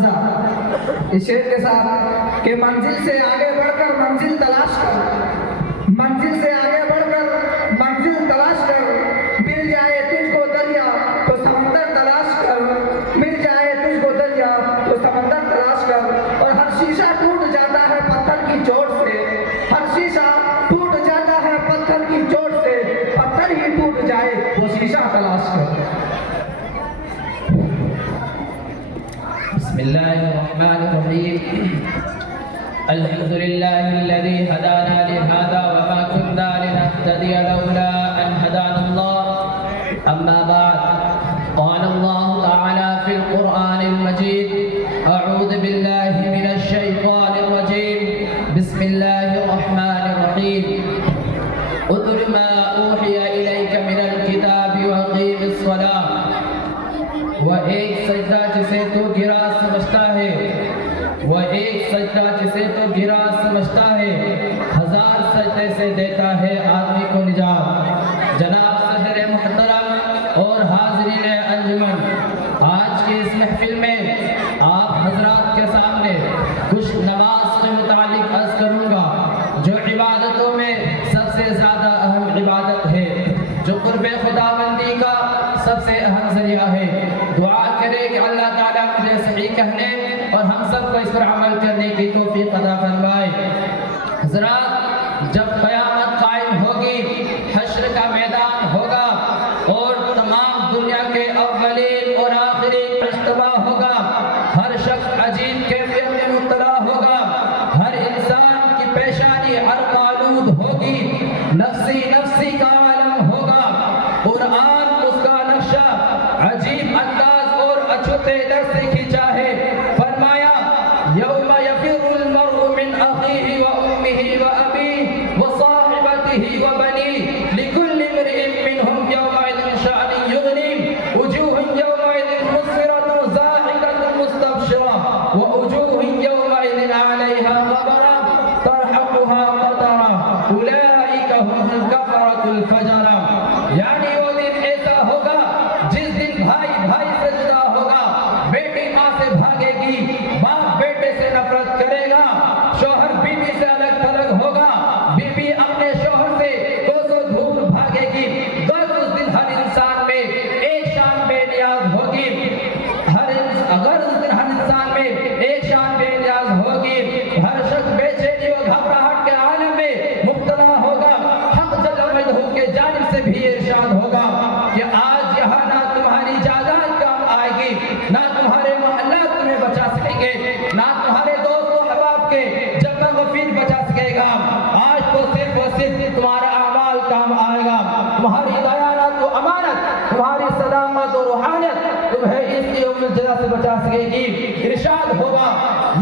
حمزہ اس شعر کے ساتھ کہ منزل سے آگے بڑھ کر منزل تلاش کر، منزل سے آگے بڑھ کر منزل تلاش کر، مل جائے تجھ کو دریا تو سمندر تلاش کر، مل جائے تجھ کو دریا تو سمندر تلاش کر، اور ہر شیشہ ٹوٹ جاتا ہے پتھر کی چوٹ سے، ہر شیشہ ٹوٹ جاتا ہے پتھر کی چوٹ سے، پتھر ہی ٹوٹ جائے وہ شیشہ تلاش کر۔ بسم اللہ الرحمن الرحیم الحمد للہ الذی ہدانا لہذا وما كنا لنهتدی لولا ان ہدانا اللہ، اما بعد قال اللہ تعالی فی القرآن المجید اعوذ باللہ من الشیطان الرجیم بسم اللہ الرحمن الرحیم اتل ما اوحی الیک من الکتاب واقیم الصلاة۔ وہ ایک سجدہ جسے تو گرا سمجھتا ہے، وہ ایک سجدہ جسے تو گرا سمجھتا ہے، ہزار سجدے سے دیتا ہے آدمی کو نجات۔ جناب صدر محترم اور حاضرین انجمن، آج کی اس محفل میں آپ حضرات کے سامنے کچھ نماز کے متعلق عرض کروں گا، جو عبادتوں میں سب سے زیادہ اہم عبادت ہے، جو قرب خداوندی کا سب سے اہم ذریعہ ہے۔ دعا کرے کہ اللہ تعالیٰ مجھے صحیح کہنے اور ہم سب کو اس پر عمل کرنے کی توفیق عطا فرمائے۔ حضرات، جب قیامت قائم ہوگی، حشر کا میدان ہوگا اور تمام دنیا کے اولین اور آخرین اجتماع ہوگا، ہر شخص عجیب کیفیت میں مبتلا ہوگا، ہر انسان کی پیشانی عرق آلود ہوگی، نفسی نفسی کا عالم ہوگا۔ قرآن اس کا نقشہ عجیب انداز اور اچھوتے در سے کھینچا ہے۔ فرمایا یوم یفر المرء من اخیہ و امہ و ابیہ و صاحبتہ و بنیہ لکل امرئ منہم یومئذ شأن یغنیہ وجوہ یومئذ مسفرۃ ضاحکۃ مستبشرۃ و وجوہ یومئذ علیہا غبرۃ ترہقها قترۃ اولئک هم الکفرۃ الفجرۃ۔ یعنی وہ دن ایسا ہوگا جس دن بھائی بھائی سے جدا ہوگا، بیٹی ماں سے بھاگے گی، باپ بیٹے سے نفرت کرے گا، شوہر بیوی سے الگ تھلگ ہوگا، بیوی اپنے شوہر سے کوسوں دور بھاگے گی۔ بس اس دن ہر انسان میں ایک شان بے نیاز ہوگی، اگر اس دن ہر انسان میں ایک شان بے نیاز ہوگی، ہر شخص بے چینی و گھبراہٹ کے عالم میں مبتلا ہوگا۔ حق جل مجدہ کی جانب سے بھی ارشاد ہوگا کہ آج یہاں نہ تمہاری جائیداد کام آئے گی، نہ تمہارے محلات تمہیں بچا سکیں گے، نہ تمہارے دوست و احباب کے جمع وفیر بچا سکے گا۔ آج تو صرف و صرف تمہارا اعمال کام آئے گا، تمہاری دیانت و امانت، تمہاری صداقت و روحانیت تمہیں اس یوم الجزا سے بچا سکے گی۔ ارشاد ہوگا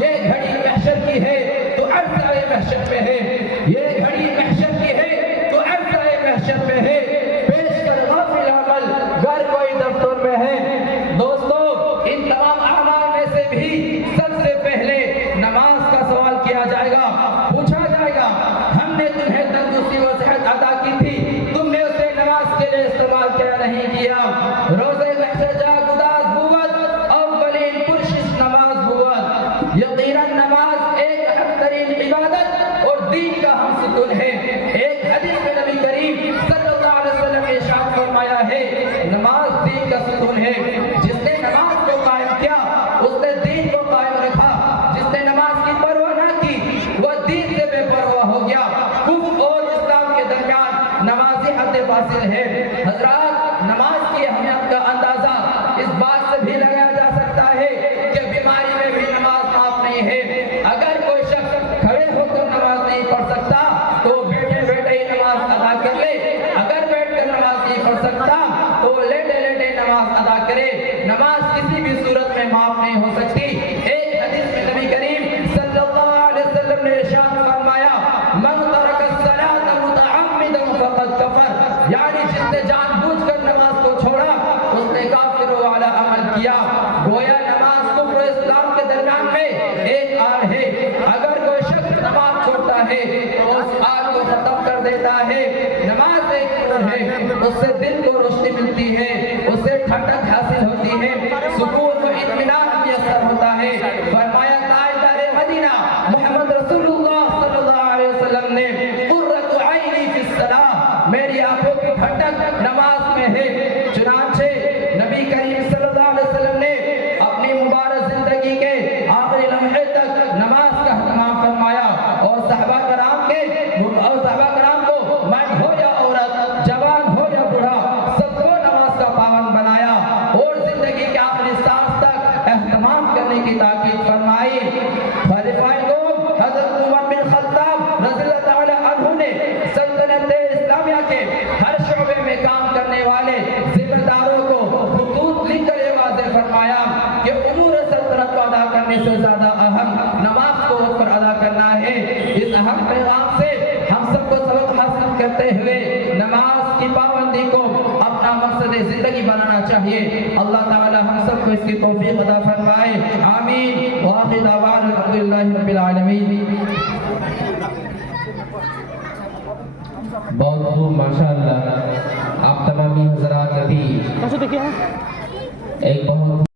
یہ گھڑی محشر کی ہے تو عرصہ محشر پہ ہے، یہ گھڑی محشر کی ہے تو عرصہ محشر پہ ہے، پیش کر غافل عمل گر کوئی دفتر میں ہے۔ دوستو، ان تمام اعمال میں سے بھی سب سے پہلے نماز کا سوال کیا جائے گا، پوچھا جائے گا ہم نے تمہیں تندرستی و صحت عطا کی تھی، تم نے اسے نماز کے لیے استعمال کیا نہیں کیا؟ روزے محشر جا گداز بود اولین پرشش نماز بود۔ یقیناً نماز ایک اہم ترین عبادت اور دین کا ہم ستون ہے۔ ایک حدیث میں نبی کریم صلی اللہ علیہ وسلم نے ارشاد فرمایا ہے نماز دین کا ستون ہے۔ جس نے نماز کو قائم کیا اس نے دین کو قائم رکھا، جس نے نماز کی پرواہ نہ کی وہ دین سے بے پرواہ ہو گیا۔ کفر اور اسلام کے درمیان نمازی حد فاصل ہے۔ حضرات، نماز کی اہمیت کا اندازہ اس بات سے بھی لگایا جا سکتا ہے کہ بیماری میں بھی نماز معاف نہیں ہے۔ اگر کوئی شخص کھڑے ہو کر نماز نہیں پڑھ سکتا تو بیٹھے بیٹھے ہی نماز ادا کر لے، اگر بیٹھ کر نماز نہیں پڑھ سکتا تو لیٹے لیٹے نماز ادا کرے۔ نماز کسی بھی صورت میں معاف نہیں ہو سکتی۔ ایک حدیث میں نبی کریم صلی اللہ علیہ وسلم نے ارشاد فرمایا من ترک الصلاۃ متعمدا فقد کفر، یعنی جس نے جان بوجھ کر نماز کو چھوڑا اس نے کافر والا عمل کیا۔ گویا نماز کفر و اسلام کے درمیان میں ایک آڑ ہے۔ اگر کوئی شخص نماز چھوڑتا ہے تو اس آڑ کو ختم کر دیتا ہے۔ نماز ایک نور ہے، اس سے دل کو روشنی ملتی ہے، اس سے ٹھنڈک حاصل ہوتی ہے، سکون و اطمینان میسر ہوتا ہے۔ رہے. چنانچہ نبی کریم صلی اللہ علیہ وسلم نے اپنی مبارک زندگی کے آخری لمحے تک نماز کا اہتمام فرمایا اور صحابہ کرام کو مرد ہو یا عورت، جوان ہو یا بوڑھا، سب کو نماز کا پابند بنایا اور زندگی کے آخری سانس تک اہتمام کرنے کی تاکید فرمائی. خلیفہ دوم حضرت عمر بن خطاب رضی اللہ تعالی عنہ نے سلطنت اسلامیہ کے ہر شعبے میں کام کرنے والے ذمہ داروں کو خطوط لکھ کر یہ واضح فرمایا کہ امور سلطنت کو ادا کرنے سے زیادہ اہم نماز کو وقت پر ادا کرنا ہے. اس اہم پیغام سے ہم سب کو سبق حاصل کرتے ہوئے نماز کی پابندی کو اپنا مقصد زندگی بنانا چاہیے. اللہ تعالی ہم سب کو اس کی توفیق عطا فرمائے. آمین. وآخر دعوانا الحمدللہ رب العالمین. بہت خوب، ماشاءاللہ. آپ تمامی حضرات ابھی ایک بہت